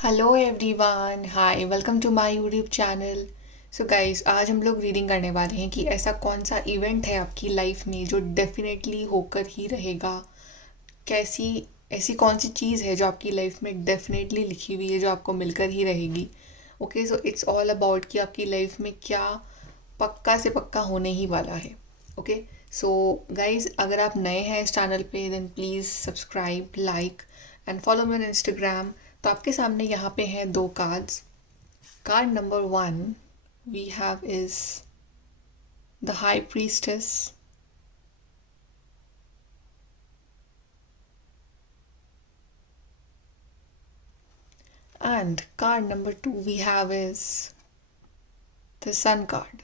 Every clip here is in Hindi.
Hello everyone, hi, welcome to my YouTube channel. So guys, आज हम लोग रीडिंग करने वाले हैं कि ऐसा कौन सा इवेंट है आपकी लाइफ में जो डेफिनेटली होकर ही रहेगा। कैसी ऐसी कौन सी चीज़ है जो आपकी लाइफ में डेफिनेटली लिखी हुई है, जो आपको मिलकर ही रहेगी। Okay, so it's all about कि आपकी लाइफ में क्या पक्का से पक्का होने ही वाला है। ओके, सो गाइस, अगर आप नए हैं इस चैनल पे then please subscribe, like and follow me on Instagram. तो आपके सामने यहाँ पे हैं दो cards. Card number one we have is the high priestess, and card number two we have is the sun card.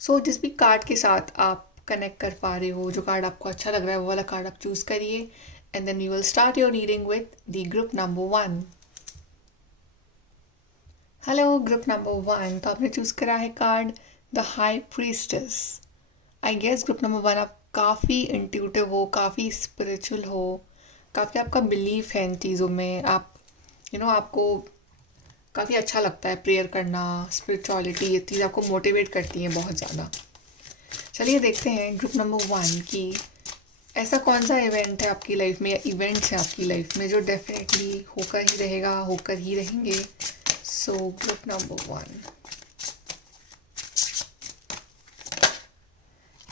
सो जिस भी कार्ड के साथ आप कनेक्ट कर पा रहे हो, जो कार्ड आपको अच्छा लग रहा है वो वाला कार्ड आप चूज करिए, and then we will start your reading with the group number one. Hello group number one, तो आपने चूज करा है card the high priestess. I guess group number one आप काफ़ी इंट्यूटिव हो, काफ़ी स्पिरिचुअल हो, काफ़ी आपका बिलीफ है इन चीज़ों में। आप आपको काफ़ी अच्छा लगता है प्रेयर करना, स्पिरिचुअलिटी, ये चीज़ आपको मोटिवेट करती है बहुत ज़्यादा। चलिए देखते हैं ग्रुप नंबर वन की ऐसा कौन सा इवेंट है आपकी लाइफ में या इवेंट्स हैं आपकी लाइफ में जो डेफिनेटली होकर ही रहेगा, होकर ही रहेंगे। सो ग्रुप नंबर वन,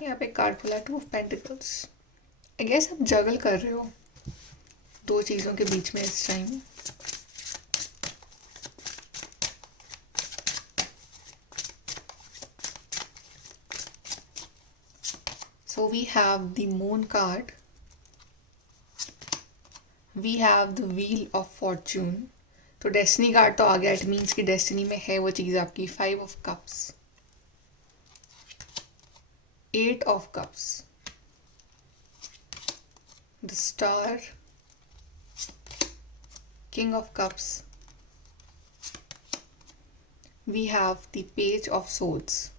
यहाँ पे कार्ड खुला two of pentacles. I guess आप जगल कर रहे हो दो चीज़ों के बीच में इस time. So we have the moon card, we have the wheel of fortune। तो डेस्टिनी कार्ड तो आ गया, इट मीन्स कि डेस्टिनी में है वो चीज़ आपकी। Five of cups, eight of cups, the star, king of cups, we have the page of swords.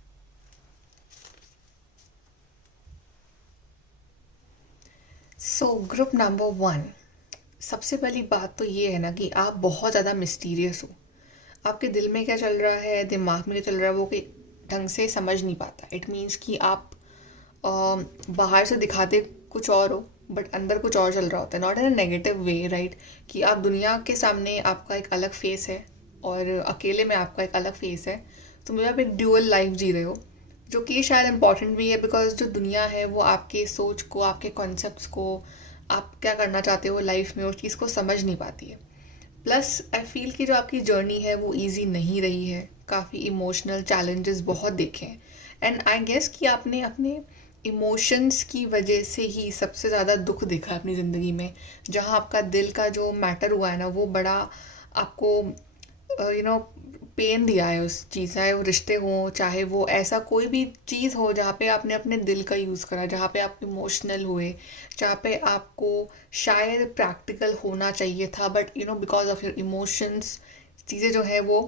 So group number one, सबसे पहली बात तो ये है ना कि आप बहुत ज़्यादा मिस्टीरियस हो। आपके दिल में क्या चल रहा है, दिमाग में क्या चल रहा है, वो कोई ढंग से समझ नहीं पाता। इट मीन्स कि आप बाहर से दिखाते कुछ और हो बट अंदर कुछ और चल रहा होता है, not in a negative way, right. कि आप दुनिया के सामने आपका एक अलग फेस है और अकेले में आपका एक अलग फेस है। तो मुझे आप एक ड्यूअल लाइफ जी रहे हो, जो कि शायद इम्पॉर्टेंट भी है बिकॉज जो दुनिया है वो आपके सोच को, आपके कॉन्सेप्ट्स को, आप क्या करना चाहते हो लाइफ में उस चीज़ को समझ नहीं पाती है। प्लस आई फील कि जो आपकी जर्नी है वो इजी नहीं रही है, काफ़ी इमोशनल चैलेंजेस बहुत देखे हैं। एंड आई गेस कि आपने अपने इमोशंस की वजह से ही सबसे ज़्यादा दुख देखा है अपनी ज़िंदगी में। जहाँ आपका दिल का जो मैटर हुआ है ना, वो बड़ा आपको पेन दिया है उस चीज़, चाहे वो रिश्ते हों, चाहे वो ऐसा कोई भी चीज़ हो जहाँ पे आपने अपने दिल का यूज़ करा, जहाँ पे आप इमोशनल हुए, जहाँ पे आपको शायद प्रैक्टिकल होना चाहिए था but because of your emotions चीज़ें जो है वो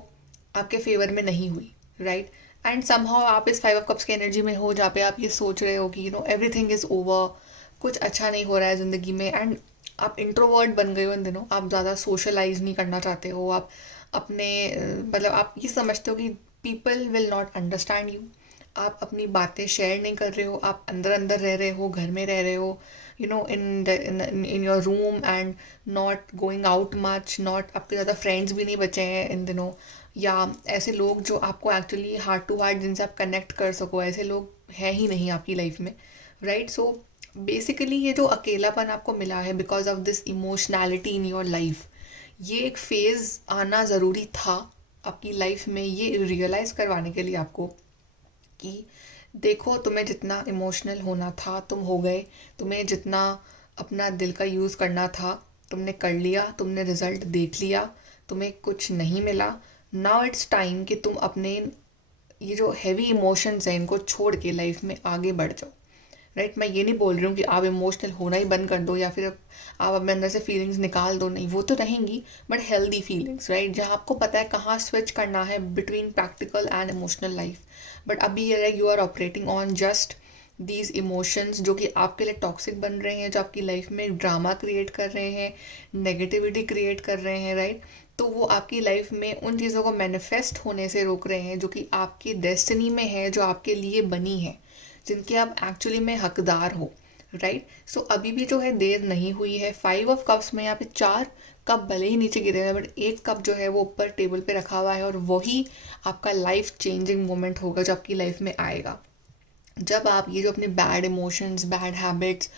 आपके फेवर में नहीं हुई, राइट। एंड समहाउ आप इस फाइव ऑफ कप्स की एनर्जी में हो जहाँ पे आप ये सोच रहे हो कि एवरीथिंग इज़ ओवर, कुछ अच्छा नहीं हो रहा है ज़िंदगी में। एंड आप इंट्रोवर्ट बन गए हो इन दिनों, आप ज़्यादा सोशलाइज नहीं करना चाहते हो। आप अपने मतलब आप ये समझते हो कि people will not understand you. आप अपनी बातें शेयर नहीं कर रहे हो, आप अंदर अंदर रह रहे हो, घर में रह रहे हो, in your room and not going out much, not, आपके ज़्यादा फ्रेंड्स भी नहीं बचे हैं इन दिनों। या ऐसे लोग जो आपको एक्चुअली हार्ट टू हार्ट जिनसे आप कनेक्ट कर सको, ऐसे लोग हैं ही नहीं आपकी लाइफ में, राइट। सो बेसिकली ये जो अकेलापन आपको मिला है because of this emotionality in your life, ये एक फेज़ आना ज़रूरी था आपकी लाइफ में, ये रियलाइज़ करवाने के लिए आपको कि देखो, तुम्हें जितना इमोशनल होना था तुम हो गए, तुम्हें जितना अपना दिल का यूज़ करना था तुमने कर लिया, तुमने रिज़ल्ट देख लिया, तुम्हें कुछ नहीं मिला। नाउ इट्स टाइम कि तुम अपने ये जो हैवी इमोशंस हैं इनको छोड़ के लाइफ में आगे बढ़ जाओ, राइट। मैं ये नहीं बोल रही हूँ कि आप इमोशनल होना ही बंद कर दो या फिर आप अपने अंदर से फीलिंग्स निकाल दो, नहीं, वो तो रहेंगी बट हेल्दी फीलिंग्स, राइट, जहाँ आपको पता है कहाँ स्विच करना है between practical and emotional life. But अभी ये you are operating on just these emotions जो कि आपके लिए टॉक्सिक बन रहे हैं, जो आपकी लाइफ में ड्रामा क्रिएट कर रहे हैं, नेगेटिविटी क्रिएट कर रहे हैं, राइट। तो वो आपकी लाइफ में उन चीज़ों को मैनिफेस्ट होने से रोक रहे हैं जो कि आपकी डेस्टिनी में है, जो आपके लिए बनी है, जिनके आप एक्चुअली में हकदार हो, राइट। सो अभी भी जो है देर नहीं हुई है। 5 ऑफ कप्स में यहाँ पे 4 कप भले ही नीचे गिरे हैं, बट एक कप जो है वो ऊपर टेबल पे रखा हुआ है, और वही आपका लाइफ चेंजिंग मोमेंट होगा जो आपकी लाइफ में आएगा। जब आप ये जो अपने bad emotions, bad habits,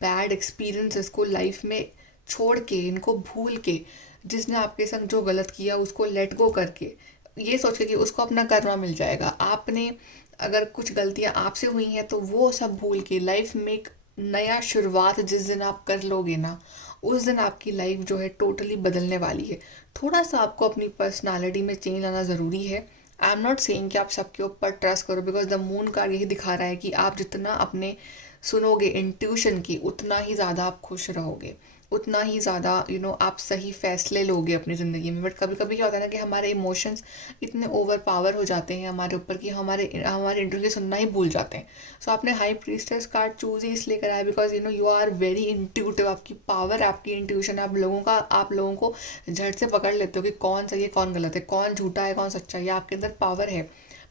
bad experiences को लाइफ में छोड़ के, इनको भूल के, जिसने आपके संग जो गलत किया उसको लेट गो करके, ये सोच के कि उसको अपना कर्मा मिल जाएगा, आपने अगर कुछ गलतियां आपसे हुई हैं तो वो सब भूल के लाइफ में एक नया शुरुआत जिस दिन आप कर लोगे ना, उस दिन आपकी लाइफ जो है टोटली बदलने वाली है। थोड़ा सा आपको अपनी पर्सनालिटी में चेंज लाना ज़रूरी है। आई एम नॉट सेइंग कि आप सबके ऊपर ट्रस्ट करो, बिकॉज द मून कार्ड यही दिखा रहा है कि आप जितना अपने सुनोगे इंट्यूशन की, उतना ही ज़्यादा आप खुश रहोगे, उतना ही ज़्यादा आप सही फैसले लोगे अपनी ज़िंदगी में। बट कभी कभी क्या होता है ना कि हमारे इमोशंस इतने ओवर पावर हो जाते हैं हमारे ऊपर कि हमारे इंट्यूशन सुनना ही भूल जाते हैं। सो आपने हाई प्रीस्टेस कार्ड चूज ही इसलिए करा है because you are very intuitive. आपकी पावर, आपकी इंट्यूशन, आप लोगों को झट से पकड़ लेते हो कि कौन सही है कौन गलत है, कौन झूठा है कौन सच्चा है। ये आपके अंदर पावर है,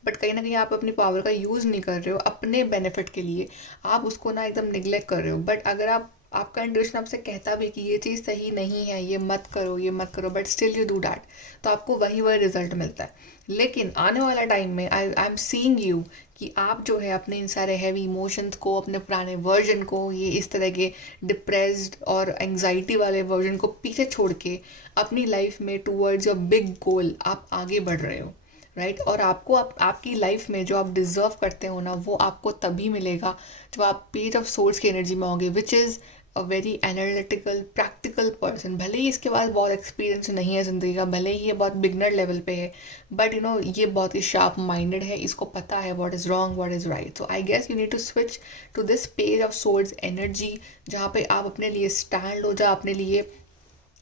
बट कहीं ना कहीं आप अपनी पावर का यूज़ नहीं कर रहे हो अपने बेनिफिट के लिए, आप उसको ना एकदम निगलेक्ट कर रहे हो। बट अगर आपका इंट्यूशन आपसे कहता भी कि ये चीज़ सही नहीं है, ये मत करो ये मत करो, but still you do that, तो आपको वही रिजल्ट मिलता है। लेकिन आने वाला टाइम में आई एम सीइंग यू कि आप जो है अपने इन सारे हैवी इमोशंस को, अपने पुराने वर्जन को, ये इस तरह के डिप्रेस्ड और एंग्जाइटी वाले वर्जन को पीछे छोड़ के अपनी लाइफ में टूवर्ड्स योर बिग गोल आप आगे बढ़ रहे हो, राइट। और आपको आपकी लाइफ में जो आप डिजर्व करते हो ना, वो आपको तभी मिलेगा जब आप पेज ऑफ सोर्स की एनर्जी में होंगे, which is a very analytical practical person. भले ही इसके पास बहुत एक्सपीरियंस नहीं है ज़िंदगी का, भले ही ये बहुत बिगनर लेवल पे है, बट ये बहुत ही शार्प माइंडेड है, इसको पता है what is wrong what is right. So I guess you need to switch to this page of swords energy, जहाँ पे आप अपने लिए स्टैंड हो, जहाँ अपने लिए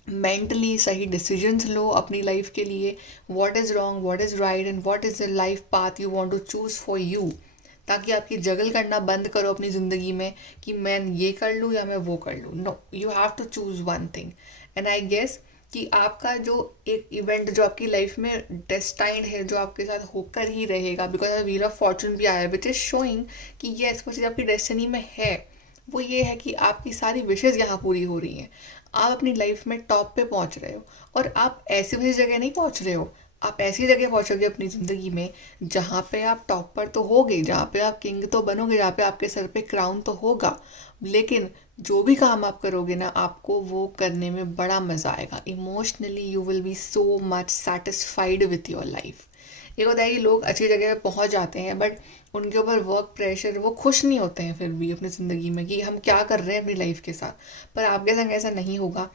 मेंटली सही डिसीजंस लो अपनी लाइफ के लिए, what is wrong what is right and what is the life path you want to choose for you. ताकि आपकी जगल करना बंद करो अपनी ज़िंदगी में कि मैं ये कर लूँ या मैं वो कर लूँ। No, you have to choose one thing. And I guess कि आपका जो एक इवेंट जो आपकी लाइफ में डेस्टाइंड है, जो आपके साथ होकर ही रहेगा, बिकॉज व्हील ऑफ फॉर्चून भी आया है विच इज़ शोइंग कि ये वो चीज़ आपकी डेस्टिनी में है। वो ये है कि आपकी सारी विशेज़ यहाँ पूरी हो रही हैं, आप अपनी लाइफ में टॉप पे पहुँच रहे हो। और आप ऐसी वैसी जगह नहीं पहुँच रहे हो, आप ऐसी जगह पहुँचोगे अपनी ज़िंदगी में जहाँ पे आप टॉप पर तो होगे, जहाँ पे आप किंग तो बनोगे, जहाँ पे आपके सर पे क्राउन तो होगा, लेकिन जो भी काम आप करोगे ना, आपको वो करने में बड़ा मज़ा आएगा। Emotionally you will B so much satisfied with your life. ये होता है कि लोग अच्छी जगह पे पहुंच जाते हैं, बट उनके ऊपर वर्क प्रेशर, वो खुश नहीं होते हैं फिर भी अपनी ज़िंदगी में कि हम क्या कर रहे हैं अपनी लाइफ के साथ। पर आपके संग ऐसा नहीं होगा।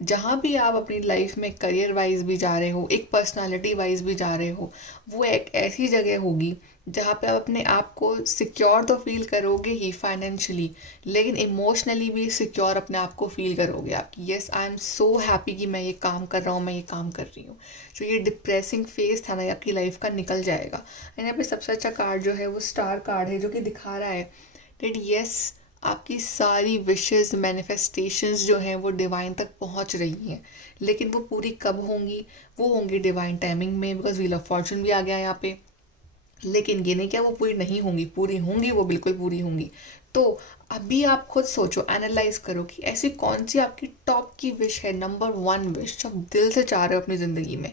जहाँ भी आप अपनी लाइफ में करियर वाइज भी जा रहे हो, एक पर्सनालिटी वाइज भी जा रहे हो, वो एक ऐसी जगह होगी जहाँ पे आप अपने आप को सिक्योर तो फील करोगे ही फाइनेंशियली, लेकिन इमोशनली भी सिक्योर अपने आप को फील करोगे आप कि yes I am so happy कि मैं ये काम कर रहा हूँ, मैं ये काम कर रही हूँ। जो ये डिप्रेसिंग फेज था ना आपकी लाइफ का, निकल जाएगा। एंड यहाँ पे सबसे अच्छा कार्ड जो है वो स्टार कार्ड है, जो कि दिखा रहा है डेट येस आपकी सारी विशेस मैनिफेस्टेशंस जो हैं वो डिवाइन तक पहुंच रही हैं। लेकिन वो पूरी कब होंगी? वो होंगी डिवाइन टाइमिंग में, बिकॉज व्हील ऑफ फॉर्चून भी आ गया यहाँ पे। लेकिन ये नहीं क्या वो पूरी नहीं होंगी, पूरी होंगी, वो बिल्कुल पूरी होंगी। तो अभी आप खुद सोचो, एनालाइज करो कि ऐसी कौन सी आपकी टॉप की विश है, नंबर 1 विश जो आप दिल से चाह रहे हो अपनी ज़िंदगी में।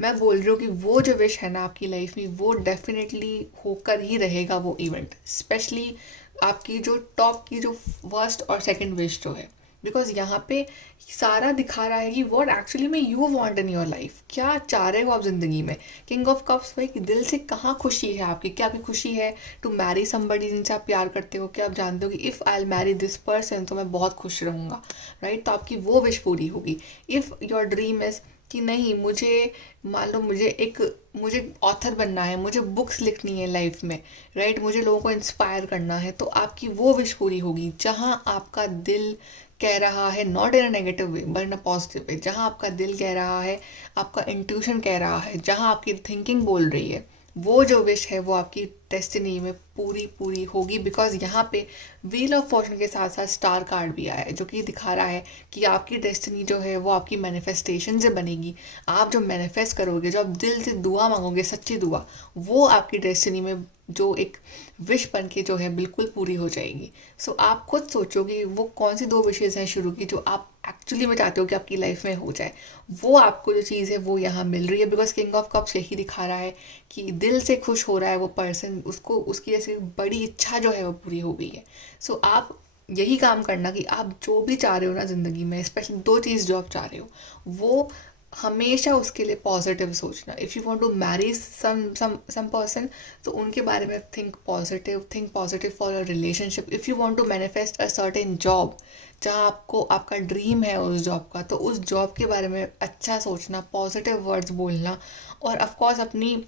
मैं बोल रही हूँ कि वो जो विश है ना आपकी लाइफ में, वो डेफिनेटली होकर ही रहेगा वो इवेंट। स्पेशली आपकी जो टॉप की जो फर्स्ट और सेकंड विश जो है, बिकॉज यहाँ पे सारा दिखा रहा है कि व्हाट एक्चुअली में you want in your life, क्या चाह रहे हो आप ज़िंदगी में। किंग ऑफ कप्स भाई, दिल से कहाँ खुशी है आपकी? क्या आपकी खुशी है टू मैरी समबडी जिनसे आप प्यार करते हो? क्या आप जानते हो कि if I will marry this person तो मैं बहुत खुश रहूँगा, राइट? तो आपकी वो विश पूरी होगी। इफ़ योर ड्रीम इज़ कि नहीं, मुझे मान लो मुझे ऑथर बनना है, मुझे बुक्स लिखनी है लाइफ में, राइट, मुझे लोगों को इंस्पायर करना है, तो आपकी वो विश पूरी होगी जहाँ आपका दिल कह रहा है, not in a negative way but in a positive वे। जहाँ आपका दिल कह रहा है, आपका इंट्यूशन कह रहा है, जहाँ आपकी थिंकिंग बोल रही है, वो जो विश है वो आपकी डेस्टिनी में पूरी पूरी होगी, बिकॉज यहाँ पे व्हील ऑफ फॉर्चून के साथ साथ स्टार कार्ड भी आया है जो कि दिखा रहा है कि आपकी डेस्टिनी जो है वो आपकी मैनिफेस्टेशन से बनेगी। आप जो मैनिफेस्ट करोगे, जो आप दिल से दुआ मांगोगे, सच्ची दुआ, वो आपकी डेस्टिनी में जो एक विश बन के जो है बिल्कुल पूरी हो जाएगी। सो आप खुद सोचोगे वो कौन सी 2 विशेज़ हैं शुरू की जो आप एक्चुअली में चाहते हो कि आपकी लाइफ में हो जाए। वो आपको जो चीज़ है वो यहाँ मिल रही है, बिकॉज किंग ऑफ कप्स यही दिखा रहा है कि दिल से खुश हो रहा है वो पर्सन, उसको उसकी ऐसी बड़ी इच्छा जो है वो पूरी हो गई है। सो आप यही काम करना कि आप जो भी चाह रहे हो ना ज़िंदगी में, स्पेशली 2 चीज़ जो आप चाह रहे हो, वो हमेशा उसके लिए पॉजिटिव सोचना। If you want to marry some person, तो उनके बारे में think positive for a relationship. If you want to manifest a certain job, जहाँ आपको आपका ड्रीम है उस जॉब का, तो उस जॉब के बारे में अच्छा सोचना, पॉजिटिव वर्ड्स बोलना, और ऑफ कोर्स अपनी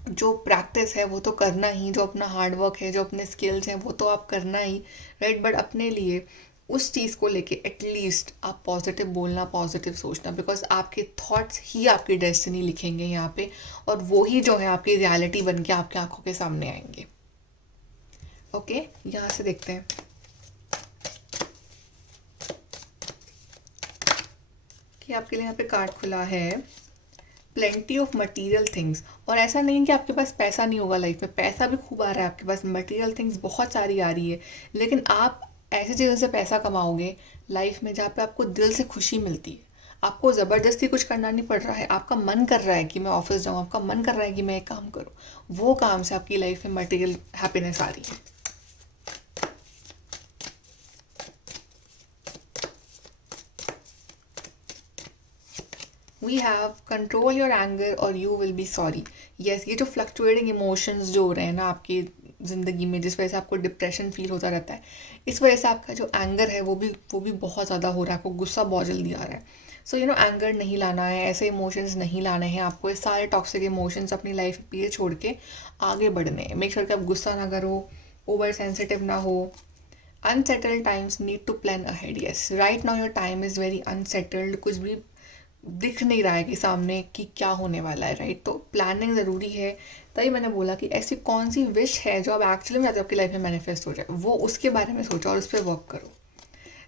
जो प्रैक्टिस है वो तो करना ही, जो अपना हार्डवर्क है, जो अपने स्किल्स हैं वो तो आप करना ही, राइट। बट अपने लिए उस चीज़ को लेके एटलीस्ट आप पॉजिटिव बोलना, पॉजिटिव सोचना, बिकॉज आपके थॉट्स ही आपकी डेस्टिनी लिखेंगे यहाँ पे, और वो ही जो है आपकी रियलिटी बन के आपकी आंखों के सामने आएंगे। ओके, यहाँ से देखते हैं कि आपके लिए यहाँ पे कार्ड खुला है प्लेंटी ऑफ मटेरियल थिंग्स। और ऐसा नहीं कि आपके पास पैसा नहीं होगा लाइफ में, पैसा भी खूब आ रहा है आपके पास, मटेरियल थिंग्स बहुत सारी आ रही है, लेकिन आप ऐसी चीज़ों से पैसा कमाओगे लाइफ में जहाँ पे आपको दिल से खुशी मिलती है। आपको ज़बरदस्ती कुछ करना नहीं पड़ रहा है, आपका मन कर रहा है कि मैं ऑफिस जाऊँ, आपका मन कर रहा है कि मैं एक काम करूँ, वो काम से आपकी लाइफ में मटेरियल हैप्पीनेस आ रही है। We have control your anger और you will be sorry. Yes, ये जो फ्लक्चुएटिंग इमोशंस जो हो रहे हैं ना आपकी ज़िंदगी में, जिस वजह से आपको डिप्रेशन फील होता रहता है, इस वजह से आपका जो एंगर है वो भी बहुत ज़्यादा हो रहा है, आपको गुस्सा बहुत जल्दी आ रहा है। सो एंगर नहीं लाना है, ऐसे इमोशंस नहीं लाने हैं आपको, ये सारे टॉक्सिक इमोशंस अपनी लाइफ में पीछे छोड़ के आगे बढ़ने हैं। मेक श्योर कि आप गुस्सा ना करो, ओवर सेंसिटिव ना हो। Unsettled times need to plan ahead. Yes, right now your time is very unsettled, कुछ भी दिख नहीं रहा है कि सामने कि क्या होने वाला है, राइट। तो प्लानिंग ज़रूरी है। तभी मैंने बोला कि ऐसी कौन सी विश है जो आप एक्चुअली में चाहते हो आपकी लाइफ में मैनिफेस्ट हो जाए, वो उसके बारे में सोचो और उस पर वर्क करो।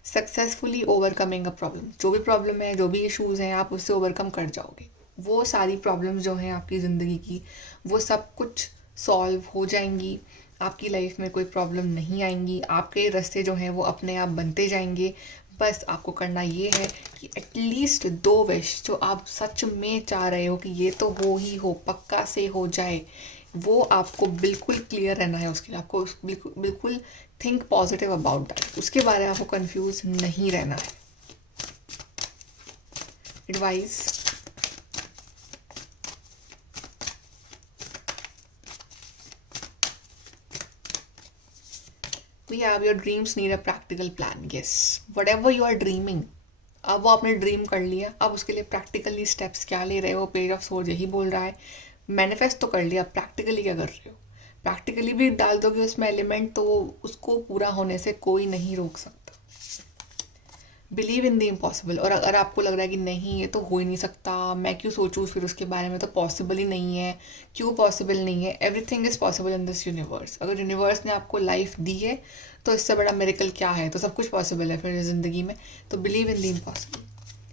सक्सेसफुली ओवरकमिंग अ प्रॉब्लम, जो भी प्रॉब्लम है, जो भी इश्यूज़ हैं, आप उससे ओवरकम कर जाओगे। वो सारी प्रॉब्लम्स जो हैं आपकी ज़िंदगी की, वो सब कुछ सॉल्व हो जाएंगी। आपकी लाइफ में कोई प्रॉब्लम नहीं आएंगी, आपके रास्ते जो हैं वो अपने आप बनते जाएंगे। बस आपको करना ये है कि एटलीस्ट 2 विश जो आप सच में चाह रहे हो कि ये तो हो ही हो, पक्का से हो जाए, वो आपको बिल्कुल क्लियर रहना है। उसके लिए आपको बिल्कुल बिल्कुल थिंक पॉजिटिव अबाउट दैट, उसके बारे में आपको कंफ्यूज नहीं रहना है। Advice, we have your dreams need a practical plan. Yes, whatever you are dreaming, अब वो आपने ड्रीम कर लिया, अब उसके लिए प्रैक्टिकली स्टेप्स क्या ले रहे हो, पेज ऑफ सोर्ड यही बोल रहा है। मैनिफेस्ट तो कर लिया, प्रैक्टिकली क्या कर रहे हो? प्रैक्टिकली भी डाल दोगे उसमें एलिमेंट, तो उसको पूरा होने से कोई नहीं रोक सकता। Believe in the impossible. और अगर आपको लग रहा है कि नहीं ये तो हो ही नहीं सकता, मैं क्यों सोचूं फिर उसके बारे में, तो पॉसिबल ही नहीं है, क्यों पॉसिबल नहीं है? Everything is possible in this universe. अगर यूनिवर्स ने आपको लाइफ दी है तो इससे बड़ा मिरेकल क्या है? तो सब कुछ पॉसिबल है फिर ज़िंदगी में। तो believe in the impossible.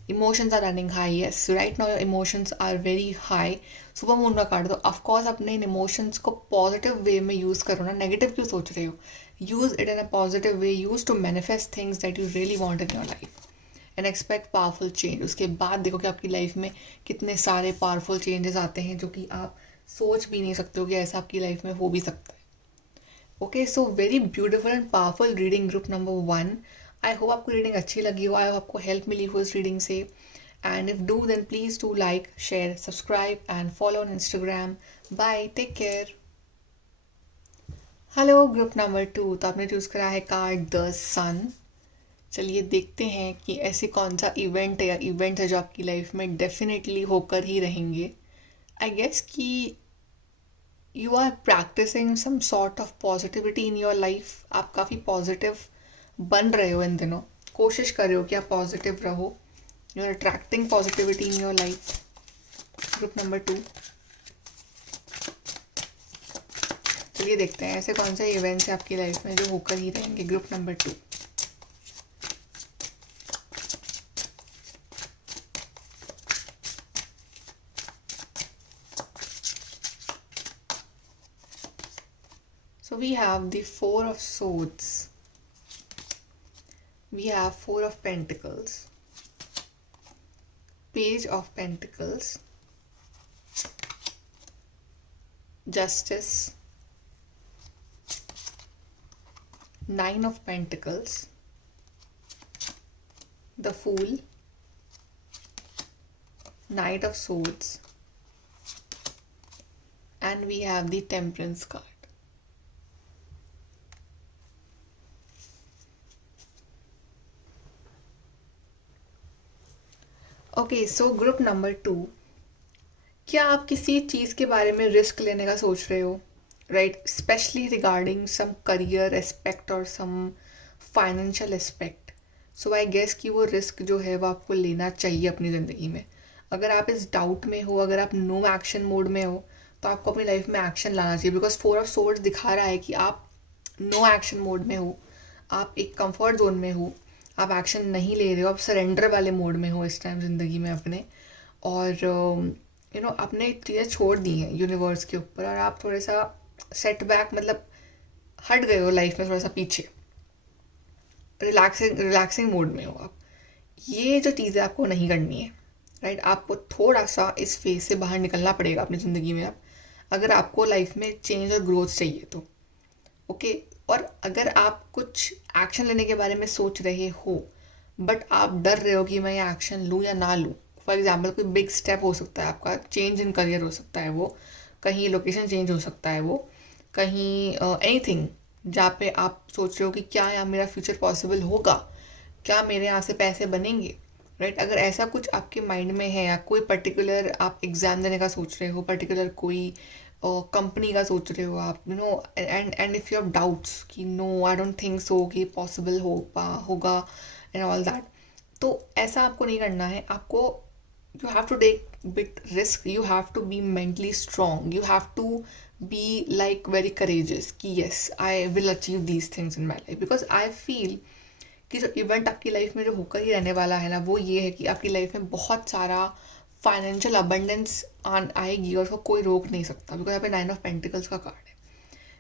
Emotions are running high. Yes, right now your emotions are very high. Super moon का कार्ड, तो ऑफकोर्स अपने इन इमोशंस को पॉजिटिव वे में यूज़ करो ना, नेगेटिव क्यों सोच रहे हो? Use it in a positive way, use to manifest things that you really want in your life and expect powerful change. उसके बाद देखो कि आपकी लाइफ में कितने सारे पावरफुल चेंजेस आते हैं जो कि आप सोच भी नहीं सकते हो कि ऐसा आपकी लाइफ में हो भी सकता है। Okay, so very beautiful and powerful reading group number 1। I hope आपको रीडिंग अच्छी लगी हो, आई होप आपको हेल्प मिली हो इस रीडिंग से। And if do then please do like, share, subscribe and follow on Instagram. Bye, take care. Hello group number 2, तो आपने चूज़ करा है कार्ड द सन। चलिए देखते हैं कि ऐसे कौन सा इवेंट है या इवेंट्स है जो आपकी लाइफ में डेफिनेटली होकर ही रहेंगे। आई गेस कि you are practicing some sort of positivity in your life. आप काफ़ी पॉजिटिव बन रहे हो इन दिनों, कोशिश कर रहे हो कि आप पॉजिटिव रहो। You are attracting positivity in your life. Group number 2, चलिए देखते हैं ऐसे कौन से इवेंट्स हैं आपकी लाइफ में जो होकर ही रहेंगे। Group number 2। So we have the Four of Swords. We have Four of Pentacles. Page of Pentacles. Justice. Nine of Pentacles. The Fool. Knight of Swords. And we have the Temperance card. Okay, so group number 2। क्या आप किसी चीज़ के बारे में रिस्क लेने का सोच रहे हो, right? Specially regarding some career aspect और some financial aspect. So I guess कि वो रिस्क जो है वो आपको लेना चाहिए अपनी ज़िंदगी में। अगर आप इस डाउट में हो, अगर आप नो एक्शन मोड में हो, तो आपको अपनी लाइफ में एक्शन लाना चाहिए। बिकॉज फोर ऑफ सोर्ड्स दिखा रहा है कि आप नो एक्शन मोड में हो, आप एक कंफर्ट जोन में हो, आप एक्शन नहीं ले रहे हो, आप सरेंडर वाले मोड में हो इस टाइम ज़िंदगी में अपने। और आपने चीज़ें छोड़ दी हैं यूनिवर्स के ऊपर और आप थोड़ा सा सेटबैक मतलब हट गए हो लाइफ में, थोड़ा सा पीछे रिलैक्सिंग मोड में हो आप। ये जो चीज़ें आपको नहीं करनी है, राइट? आपको थोड़ा सा इस फेज से बाहर निकलना पड़ेगा अपनी ज़िंदगी में आप, अगर आपको लाइफ में चेंज और ग्रोथ चाहिए तो। ओके, और अगर आप कुछ एक्शन लेने के बारे में सोच रहे हो बट आप डर रहे हो कि मैं ये एक्शन लूँ या ना लूँ, फॉर एग्जाम्पल कोई बिग स्टेप हो सकता है आपका, चेंज इन करियर हो सकता है वो, कहीं लोकेशन चेंज हो सकता है वो, कहीं एनीथिंग जहाँ पे आप सोच रहे हो कि क्या यार मेरा फ्यूचर पॉसिबल होगा, क्या मेरे यहाँ से पैसे बनेंगे, राइट? अगर ऐसा कुछ आपके माइंड में है या कोई पर्टिकुलर आप एग्ज़ाम देने का सोच रहे हो, पर्टिकुलर कोई कंपनी का सोच रहे हो आप, and if you have doubts कि no I don't think so कि पॉसिबल होगा एंड ऑल दैट, तो ऐसा आपको नहीं करना है। आपको you have to take bit risk, you have to be mentally strong, you have to be like very courageous कि yes I will achieve these things in my life, because I feel कि जो इवेंट आपकी लाइफ में जो होकर ही रहने वाला है ना, वो ये है कि आपकी लाइफ में बहुत सारा फाइनेंशियल अबंडेंस आएगी और उसको कोई रोक नहीं सकता। बिकॉज यहाँ पे 9 ऑफ पेंटिकल्स का कार्ड है,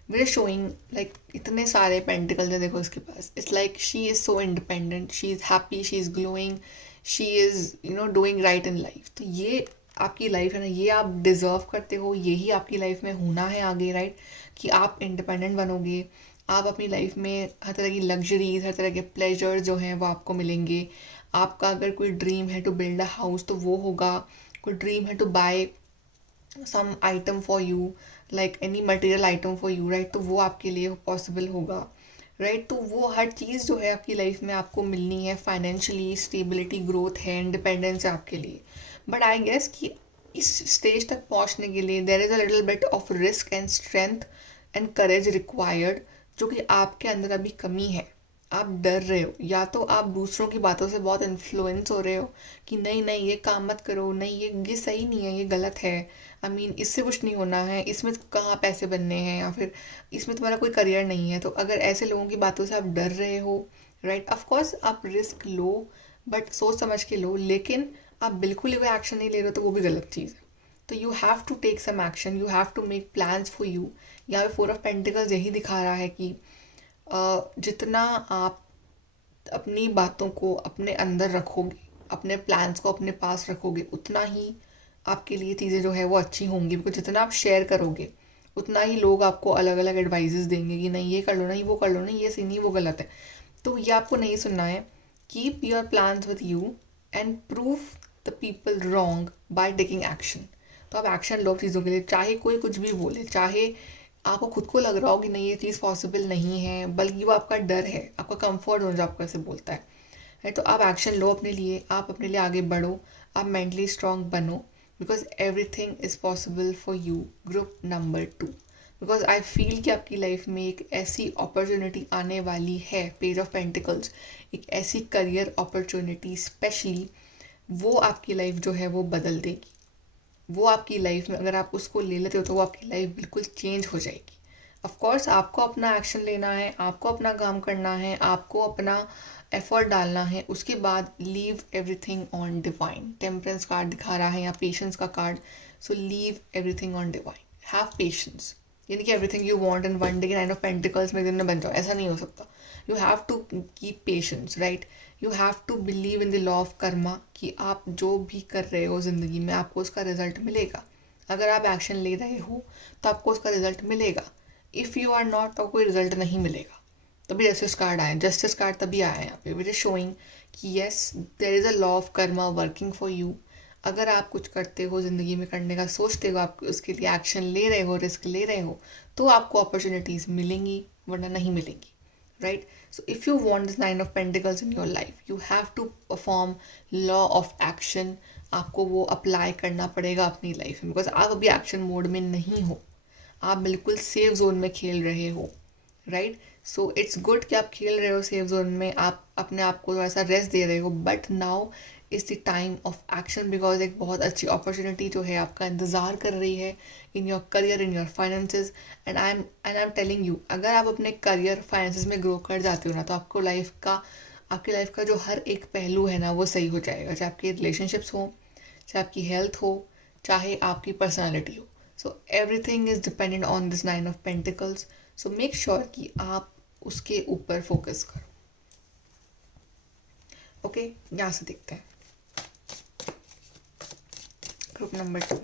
वी आर शोइंग लाइक इतने सारे पेंटिकल्स हैं देखो इसके पास। It's like she is so independent, she is happy, she is glowing, she is doing right in life. तो ये आपकी लाइफ है ना, ये आप डिज़र्व करते हो, यही आपकी लाइफ में होना है आगे, राइट? कि आप इंडिपेंडेंट बनोगे, आप अपनी लाइफ में हर तरह की लग्जरीज, हर तरह के प्लेजर जो हैं वो आपको मिलेंगे। आपका अगर कोई ड्रीम है टू बिल्ड अ हाउस तो वो होगा, कोई ड्रीम है to buy some item for you, like any material item for you, right? तो वो आपके लिए पॉसिबल होगा, राइट? तो वो हर चीज़ जो है आपकी लाइफ में आपको मिलनी है। फाइनेंशियली स्टेबिलिटी, ग्रोथ है, इंडिपेंडेंस है आपके लिए। बट आई गेस कि इस स्टेज तक पहुंचने के लिए there is a little bit of risk and strength and courage required, जो कि आपके अंदर अभी कमी है। आप डर रहे हो, या तो आप दूसरों की बातों से बहुत इन्फ्लुएंस हो रहे हो कि नहीं नहीं ये काम मत करो, नहीं ये सही नहीं है, ये गलत है, आई मीन इससे कुछ नहीं होना है, इसमें कहाँ पैसे बनने हैं, या फिर इसमें तुम्हारा कोई करियर नहीं है। तो अगर ऐसे लोगों की बातों से आप डर रहे हो, राइट, ऑफ कोर्स आप रिस्क लो बट सोच समझ के लो, लेकिन आप बिल्कुल ही कोई एक्शन नहीं ले रहे हो तो वो भी गलत चीज़ है। तो you have to take some action, you have to make plans for you. यहाँ पे 4 ऑफ पेंटिकल्स यही दिखा रहा है कि जितना आप अपनी बातों को अपने अंदर रखोगे, अपने प्लान्स को अपने पास रखोगे, उतना ही आपके लिए चीज़ें जो है वो अच्छी होंगी। बिकॉज जितना आप शेयर करोगे उतना ही लोग आपको अलग अलग एडवाइजेस देंगे कि नहीं ये कर लो, नहीं वो कर लो, नहीं ये सही नहीं वो गलत है। तो ये आपको नहीं सुनना है। Keep your plans with you and prove the people wrong by taking action. तो आप एक्शन लो चीज़ों के लिए, चाहे कोई कुछ भी बोले, चाहे आपको खुद को लग रहा हो कि नहीं ये चीज़ पॉसिबल नहीं है, बल्कि वो आपका डर है, आपका कंफर्ट जोन जो आपको ऐसे बोलता है। तो आप एक्शन लो अपने लिए, आप अपने लिए आगे बढ़ो, आप मेंटली स्ट्रांग बनो, because everything is possible for you. Group number 2, because I feel कि आपकी लाइफ में एक ऐसी अपॉर्चुनिटी आने वाली है, पेज ऑफ पेंटिकल्स, एक ऐसी करियर अपॉर्चुनिटी स्पेशली, वो आपकी लाइफ जो है वो बदल देगी। वो आपकी लाइफ में अगर आप उसको ले लेते हो तो वो आपकी लाइफ बिल्कुल चेंज हो जाएगी। ऑफ कोर्स आपको अपना एक्शन लेना है, आपको अपना काम करना है, आपको अपना एफर्ट डालना है, उसके बाद leave everything on divine. Temperance card दिखा रहा है या पेशेंस का card, so leave everything on divine, have patience. यानी कि everything you want in one day, nine of pentacles में दिन में बन जाओ, ऐसा नहीं हो सकता। You have to keep patience, right. You have to believe in the law of karma कि आप जो भी कर रहे हो ज़िंदगी में आपको उसका रिजल्ट मिलेगा। अगर आप एक्शन ले रहे हो तो आपको उसका रिजल्ट मिलेगा। इफ़ यू आर नॉट, तो कोई रिजल्ट नहीं मिलेगा। तभी जस्टिस कार्ड आए, जस्टिस कार्ड तभी आया है यहाँ पे, विच इज शोइंग कि yes there is a law of karma working for you. अगर आप कुछ करते हो ज़िंदगी में, करने का सोचते हो, आप उसके लिए एक्शन ले रहे हो, रिस्क ले रहे हो, तो आपको अपॉर्चुनिटीज़ मिलेंगी, वरना नहीं मिलेंगी, right. So if you want this nine of pentacles in your life, you have to perform law of action. आपको वो अप्लाई करना पड़ेगा अपनी लाइफ में, बिकॉज आप अभी एक्शन मोड में नहीं हो, आप बिल्कुल सेफ जोन में खेल रहे हो, राइट। सो इट्स गुड कि आप खेल रहे हो सेफ जोन में, आप अपने आप को थोड़ा सा रेस्ट दे रहे हो, but now is the time of action, because एक बहुत अच्छी अपॉर्चुनिटी जो है आपका इंतज़ार कर रही है in your career, in your finances. And I am telling you, अगर आप अपने करियर फाइनेंसेस में ग्रो कर जाते हो ना, तो आपकी लाइफ का जो हर एक पहलू है ना वो सही हो जाएगा, चाहे आपके रिलेशनशिप्स हो, चाहे आपकी हेल्थ हो, चाहे आपकी पर्सनैलिटी हो। So everything is dependent on this nine of pentacles. So make sure कि आप उसके ऊपर फोकस करो। ओके, यहाँ से देखते हैं group number 2।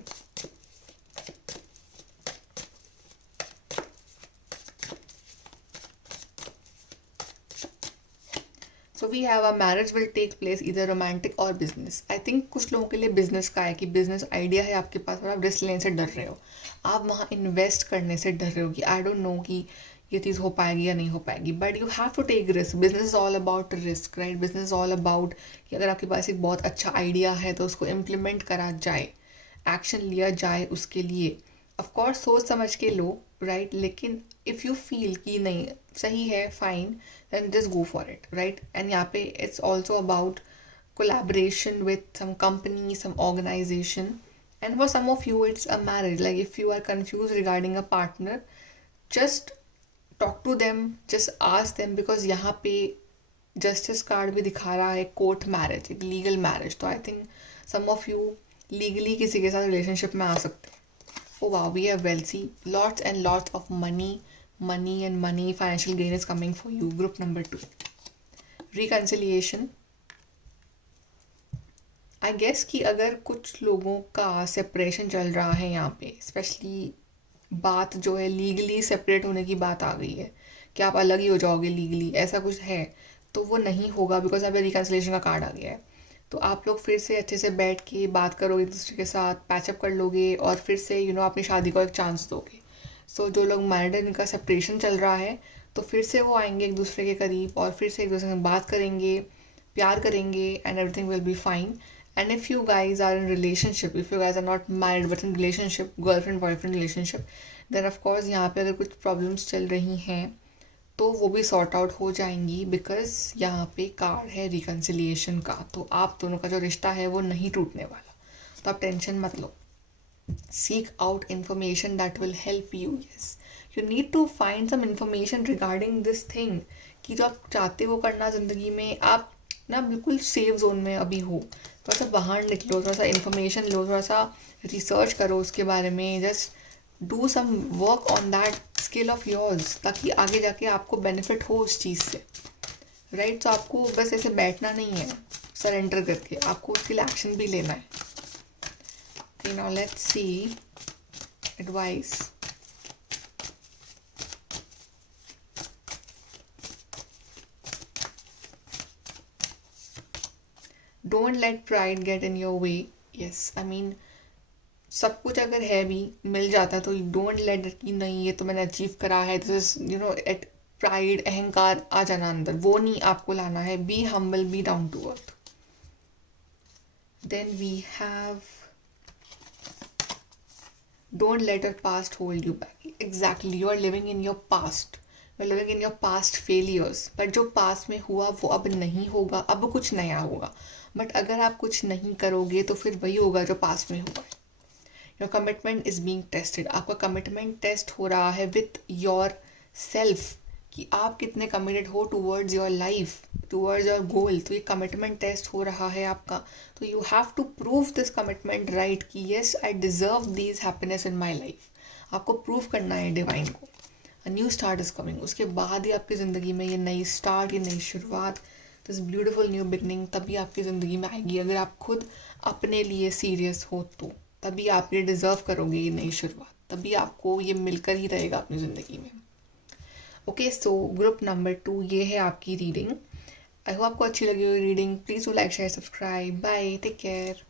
So we have a marriage will take place इधर रोमांटिक और बिजनेस। आई थिंक कुछ लोगों के लिए बिजनेस का है कि बिजनेस आइडिया है आपके पास और आप रिस्क लेने से डर रहे हो, आप वहाँ इन्वेस्ट करने से डर रहे हो कि आई डोंट नो कि ये चीज़ हो पाएगी या नहीं हो पाएगी, but you have to take risk. Business is all about risk, right. Business is all about कि अगर आपके पास एक बहुत अच्छा आइडिया है तो उसको इम्प्लीमेंट करा जाए, एक्शन लिया जाए उसके लिए। ऑफकोर्स सोच समझ के लो, राइट, लेकिन इफ़ यू फील कि नहीं सही है, fine, then just go for it, right? And यहाँ पे it's also about collaboration with some company, some organization, and for some of you it's a marriage. Like if you are confused regarding a partner, just talk to them, just ask them, because यहाँ पे जस्टिस कार्ड भी दिखा रहा है कोर्ट मैरिज, एक लीगल मैरिज। तो I think some of you legally किसी के साथ रिलेशनशिप में आ सकते हैं। Oh wow, we have wealthy, lots and lots of money, financial gain is coming for you. Group number 2, reconciliation. I guess कि अगर कुछ लोगों का सेपरेशन चल रहा है यहाँ पे, स्पेशली बात जो है लीगली सेपरेट होने की बात आ गई है कि आप अलग ही हो जाओगे लीगली, ऐसा कुछ है, तो वो नहीं होगा, बिकॉज अब रिकन्सिलिएशन का कार्ड आ गया है। तो आप लोग फिर से अच्छे से बैठ के बात करोगे, एक दूसरे के साथ पैचअप कर लोगे और फिर से अपनी शादी को एक चांस दोगे। सो जो लोग मैरिड हैं, इनका सेपरेशन चल रहा है, तो फिर से वो आएंगे एक दूसरे के करीब और फिर से एक दूसरे से बात करेंगे, प्यार करेंगे, and everything will be fine. And if you guys are in relationship, if you guys are not married but in relationship, girlfriend boyfriend relationship, then of course यहाँ पे अगर कुछ प्रॉब्लम्स चल रही हैं तो वो भी सॉर्ट आउट हो जाएंगी, बिकॉज यहाँ पे कार्ड है रिकन्सिलिएशन का। तो आप दोनों का जो रिश्ता है वो नहीं टूटने वाला, तो आप टेंशन मत लो। Seek out information that will help you. Yes, you need to find some information regarding this thing कि जो आप चाहते हो करना ज़िंदगी में, आप ना बिल्कुल सेफ जोन में अभी हो, थोड़ा सा बाहर निकलो, थोड़ा सा इन्फॉर्मेशन लो, थोड़ा सा रिसर्च करो उसके बारे में, just do some work on that skill of yours, ताकि आगे जाके आपको बेनिफिट हो उस चीज़ से, राइट। तो आपको बस ऐसे बैठना नहीं है सरेंडर करके, आपको उसके लिए एक्शन भी लेना है। Okay, now let's see advice. Don't let pride get in your way. Yes, I mean सब कुछ अगर है भी मिल जाता है तो डोंट लेट कि नहीं ये तो मैंने अचीव करा है, दिस इज एट प्राइड, अहंकार आ जाना अंदर, वो नहीं आपको लाना है। Be humble, be down to earth. Then we have don't let your past hold you back. Exactly, you are living in your past, you are living in your past failures, but जो पास्ट में हुआ वो अब नहीं होगा, अब कुछ नया होगा। बट अगर आप कुछ नहीं करोगे तो फिर वही होगा जो पास्ट में हुआ है। Your commitment is being tested. आपका कमिटमेंट टेस्ट हो रहा है विथ योर सेल्फ, कि आप कितने कमिटेड हो towards your life, towards your goal. तो ये कमिटमेंट टेस्ट हो रहा है आपका। तो you have to prove this commitment right, कि yes I deserve these happiness in my life. आपको प्रूव करना है डिवाइन को। A new start is coming. उसके बाद ही आपकी ज़िंदगी में ये नई स्टार्ट, ये नई शुरुआत, दिस ब्यूटिफुल न्यू बिगनिंग तभी आपकी ज़िंदगी में आएगी, अगर आप खुद अपने लिए सीरियस हो तो। तभी आप ये डिज़र्व करोगे ये नई शुरुआत, तभी आपको ये मिलकर ही रहेगा अपनी ज़िंदगी में। ओके, सो ग्रुप नंबर 2 ये है आपकी रीडिंग। आई होप आपको अच्छी लगी हुई reading. Please do like share subscribe. Bye, take care.